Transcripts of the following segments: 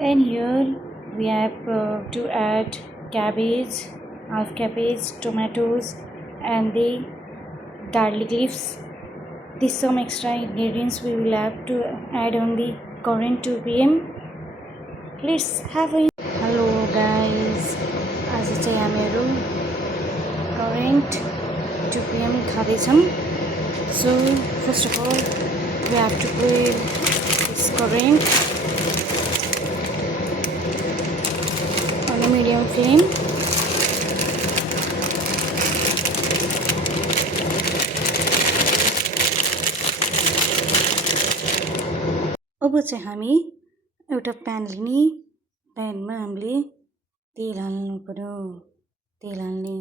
And here we have to add cabbage, half cabbage, tomatoes, and the garlic leaves. These some extra ingredients we will have to add on the current 2 p.m. Let's have a hello guys. आज चाहिँ हामीहरू current 2 p.m. खाँदैछौँ. So first of all we have to put this current on a medium flame. अब चाहिँ हामी एउटा PAN लिने, प्यानमा हामीले तेल हाल्नु पर्यो. तेल हाल्ने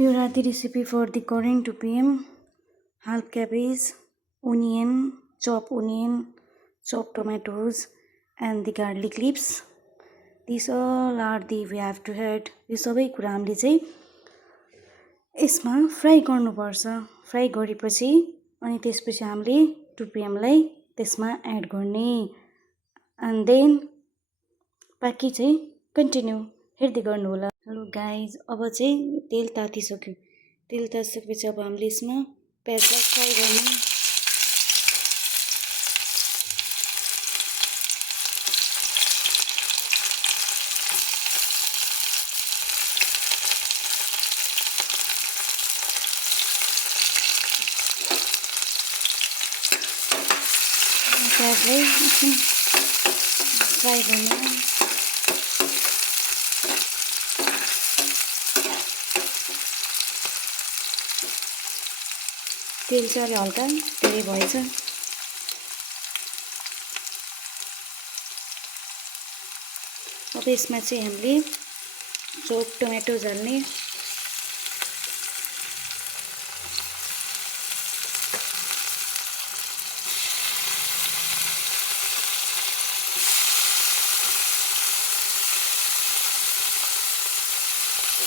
यो राति recipe for the current 2 p.m. half cabbage, onion, chopped tomatoes, and the garlic leaves. These all are the we have to add. यो सबै कुरा हामीले चाहिँ यसमा फ्राई गर्नुपर्छ. फ्राई गरेपछि अनि त्यसपछि हामीले 2 p.m. लाई त्यसमा एड गर्ने. एन्ड देन बाँकी चाहिँ कन्टिन्यू हेर्दै गर्नु होला. हेलो गाइज, अब चाहिँ तेल तातिसक्यो. तेल तातिसकेपछि अब हामीले यसमा प्याजलाई फ्राई गर्ने. प्याजलाई एकछिन फ्राई गर्ने. तेल चाहिँ अलि हल्का धेरै भएछ. अब यसमा चाहिँ हामीले चोप टमेटोज हाल्ने.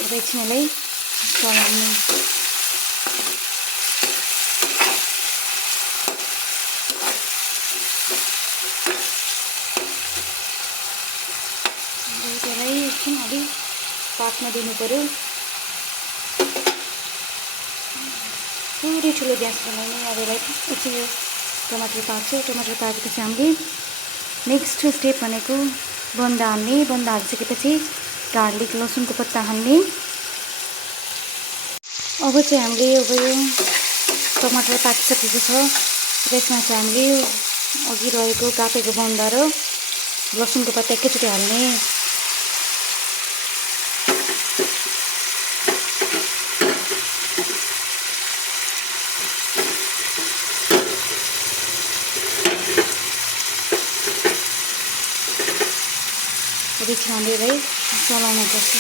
अब एकछिनलाई चलाउने. त्यसलाई एकछिन अलि पाक्न दिनु पर्यो. पुरै ठुलो ग्यास बनाउने. अब यसलाई एकछिन टमाटर पाक्छ. टमाटर पाकेपछि हामीले नेक्स्ट स्टेप भनेको बन्दा हाल्ने. बन्दा हालिसकेपछि गार्लिक लसुनको पत्ता हाल्ने. अब चाहिँ हामीले अब यो टमाटर पाकिसकेको छ. त्यसमा चाहिँ हामीले अघि रहेको काटेको बन्दा र लसुनको पत्ता एकैचोटि हाल्ने. एकछिन हामीले चलाउनुपर्छ.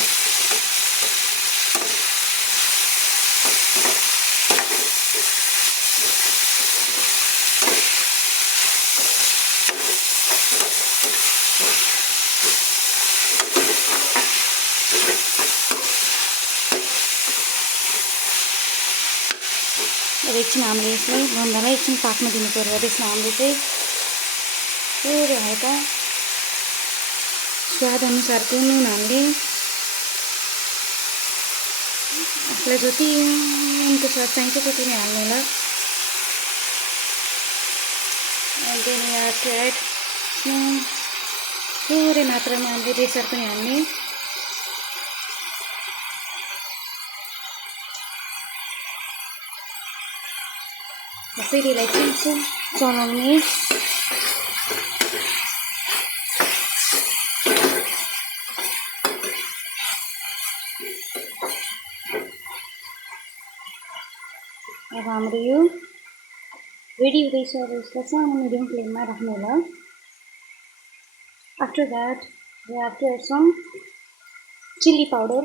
अब एकछिन हामीले यसलाई बन्दालाई एकछिन पाक्न दिनु पर्यो. त्यसमा हामीले चाहिँ थोरै हल्का स्वाद अनुसारको नुन हाल्ने. आफूलाई जति नुनको स्वाद चाहिन्छ त्यति नै हाल्नु होला. And then we have to add थोरै मात्रामा हामीले बेसार पनि हाल्ने. फेरि यसलाई चाहिँ चलाउने. अब हाम्रो यो रेडी हुँदैछ. अब यसलाई सानो मिडियम फ्लेममा राख्नु होला. After that we have to add some chilli powder.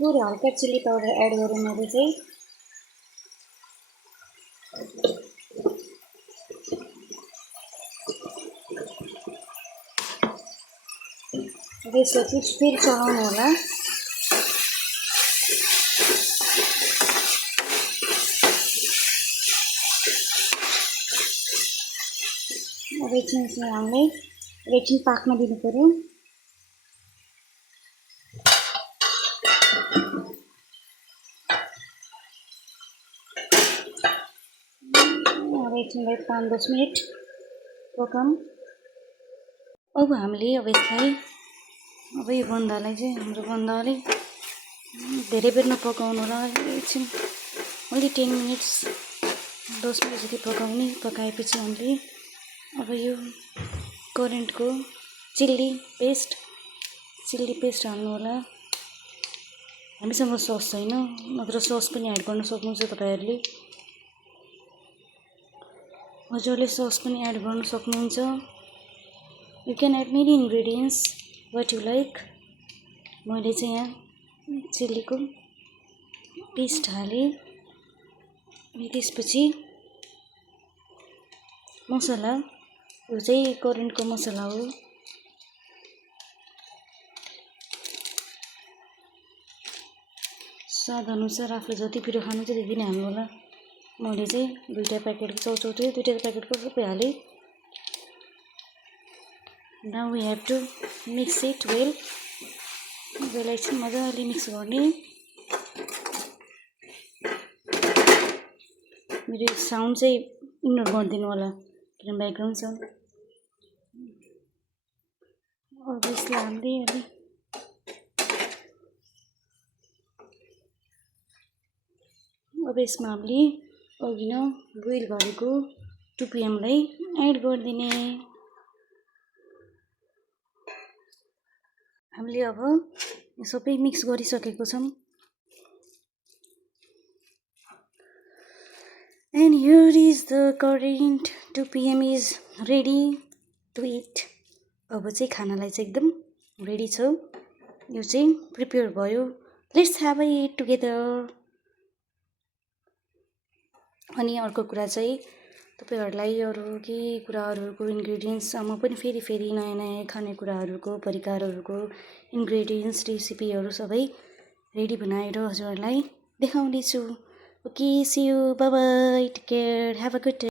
थोरै हल्का चिल्ली पाउडर एड गरेँ मैले चाहिँ. अब यसलाई चाहिँ फेरि चलाउनु होला। अब एकछिन हामीले एकछिन पाक्न दिनु पर्यो। अब एकछिनलाई 5-10 मिनट पकाऊँ। अब हामीले यसलाई यो बन्दालाई चाहिँ हाम्रो बन्दाले धेरै बेर नपकाउनु होला। एकछिन अलि 10 मिनट्स 10 मिनट जति पकाएपछि हामीले अब यो करेन्टको चिल्ली पेस्ट हाल्नु होला। हामीसँग सस छैन, नत्र सस पनि एड गर्न सक्नुहुन्छ तपाईहरुले। हजुरले सस पनि एड गर्न सक्नुहुन्छ। You can add many ingredients what you like. मैले चाहिँ यहाँ चिल्लीको पेस्ट हालेँ। त्यसपछि मसला, यो चाहिँ करेन्टको मसला हो। स्वाद अनुसार आफूले जति पिरो खानुहुन्छ त्यति नै हाल्नु होला। मैले चाहिँ 2टा प्याकेट चौचौटे 2टा प्याकेटको सबै हालेँ। Now we have to mix it well. यसलाई चाहिँ मजाले मिक्स गर्ने। मेरो साउन्ड चाहिँ इग्नोर गरिदिनु होला किनभने ब्याकग्राउन्ड साउन्ड। अब यसलाई हामीले अब यसमा हामीले अघि नै बोइल गरेको 2 PM लाई एड गरिदिने। हामीले अब यो सबै मिक्स गरिसकेको छौं। And here is the current 2 PM is ready to eat. अब चाहिँ खानालाई चाहिँ एकदम रेडी छ। यो चाहिँ प्रिपेयर भयो। Let's have it together. अनि अर्को कुरा चाहिँ तपाईहरुलाई अरु के कुराहरुको इन्ग्रेडियन्ट्स म पनि फेरि नयाँ खानेकुराहरुको परिकारहरुको इन्ग्रेडियन्ट्स रेसिपीहरु सबै रेडी बनाएर हजुरहरुलाई देखाउने छु। Okay, see you. Bye bye. Take care. Have a good day.